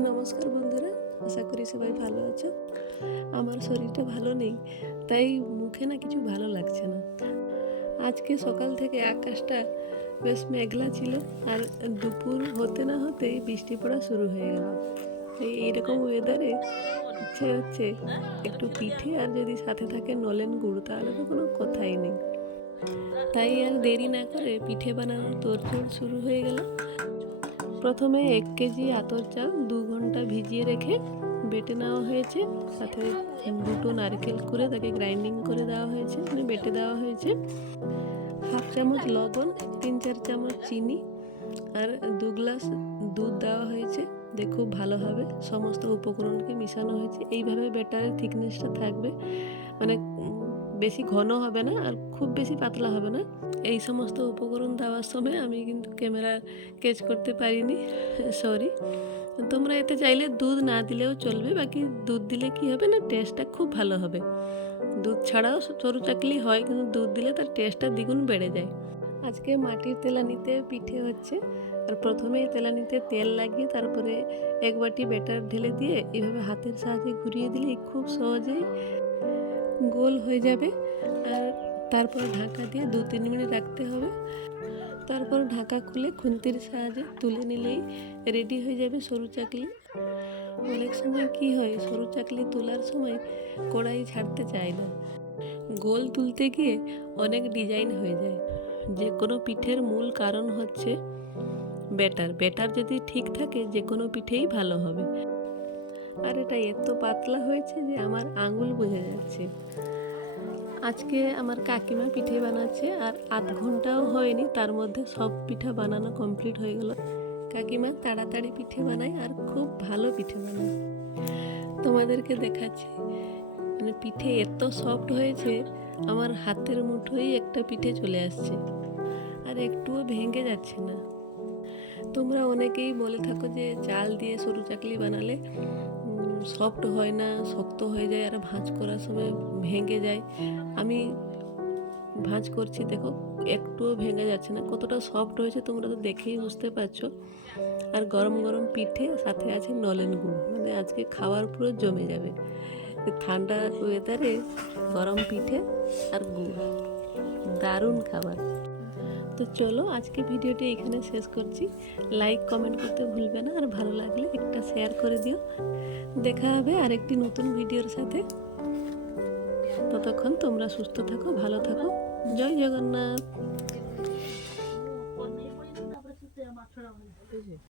নমস্কার বন্ধুরা, আশা করি সবাই ভালো আছো। আমার শরীরটা ভালো নেই, তাই মুখে না কিছু ভালো লাগছে না। আজকে সকাল থেকে আকাশটা বেশ মেঘলা ছিল, আর দুপুর হতে না হতেই বৃষ্টি পড়া শুরু হয়ে গেল। তাই এইরকম ওয়েদারে ইচ্ছে হচ্ছে একটু পিঠে, আর যদি সাথে থাকে নলেন গুড়, তাহলে তো কোনো কথাই নেই। তাই আর দেরি না করে পিঠে বানানোর তোড়জোড় শুরু হয়ে গেল। প্রথমে 1 কেজি আতর চাল 2 ঘন্টা ভিজিয়ে রেখে বেটে নেওয়া হয়েছে। সাথে 2টো নারকেল কুড়ে তাকে গ্রাইন্ডিং করে দেওয়া হয়েছে, মানে বেটে দেওয়া হয়েছে। হাফ চামচ লবণ, 3-4 চামচ চিনি আর 2 গ্লাস দুধ দেওয়া হয়েছে। দিয়ে খুব ভালোভাবে সমস্ত উপকরণকে মিশানো হয়েছে। এইভাবে ব্যাটারের থিকনেসটা থাকবে, মানে বেশি ঘন হবে না আর খুব বেশি পাতলা হবে না। এই সমস্ত উপকরণ দেওয়ার সময় আমি কিন্তু ক্যামেরা ক্যাচ করতে পারিনি, সরি। তোমরা এতে চাইলে দুধ না দিলেও চলবে, বাকি দুধ দিলে কি হবে না, টেস্টটা খুব ভালো হবে। দুধ ছাড়াও সরু চাকলি হয়, কিন্তু দুধ দিলে তার টেস্টটা দ্বিগুণ বেড়ে যায়। আজকে মাটির তেলানিতে পিঠে হচ্ছে, আর প্রথমেই তেলানিতে তেল লাগিয়ে তারপরে 1 বাটি ব্যাটার ঢেলে দিয়ে এভাবে হাতের সাহায্যে ঘুরিয়ে দিলেই খুব সহজেই গোল হয়ে যাবে। আর তারপর ঢাকা দিয়ে 2-3 মিনিট রাখতে হবে। তারপর ঢাকা খুলে খুন্তির সাহায্যে তুলে নিলেই রেডি হয়ে যাবে সরু চাকলি। অনেক সময় কি হয়, সরু চাকলি তোলার সময় কড়াই ছাড়তে চায় না, গোল তুলতে গিয়ে অনেক ডিজাইন হয়ে যায়। যে কোনো পিঠের মূল কারণ হচ্ছে ব্যাটার যদি ঠিক থাকে যে কোনো পিঠেই ভালো হবে। আর এটা এত পাতলা হয়েছে যে আমার আঙুল বোঝা যাচ্ছে। আজকে আমার কাকিমা পিঠে বানাচ্ছে, আর 1/2 ঘন্টাও হয়নি তার মধ্যে সব পিঠা বানানো কমপ্লিট হয়ে গেল। কাকিমা তাড়াতাড়ি পিঠে বানায় আর খুব ভালো পিঠে বানায়। তোমাদেরকে দেখাচ্ছি, মানে পিঠে এত সফট হয়েছে, আমার হাতের মুঠোই একটা পিঠে চলে আসছে, আর একটুও ভেঙে যাচ্ছে না। তোমরা অনেকেই বলে থাকো যে চাল দিয়ে সরু চাকলি বানালে সফট হয় না, শক্ত হয়ে যায়, আর ভাঁজ করার সময় ভেঙে যায়। আমি ভাঁজ করছি, দেখো একটুও ভেঙে যাচ্ছে না। কতটা সফট হয়েছে তোমরা তো দেখেই বুঝতে পারছো। আর গরম গরম পিঠে, সাথে আছে নলেন গুড়, মানে আজকে খাওয়ার পুরো জমে যাবে। ঠান্ডা ওয়েদারে গরম পিঠে আর গুড়, দারুণ খাবার। তো চলো আজকে ভিডিওটি এখানে শেষ করছি। লাইক কমেন্ট করতে ভুলবে না, আর ভালো লাগলে একটা শেয়ার করে দিও। দেখা হবে আরেকটি নতুন ভিডিওর সাথে। ততক্ষণ তোমরা সুস্থ থাকো, ভালো থাকো। জয় জগন্নাথ।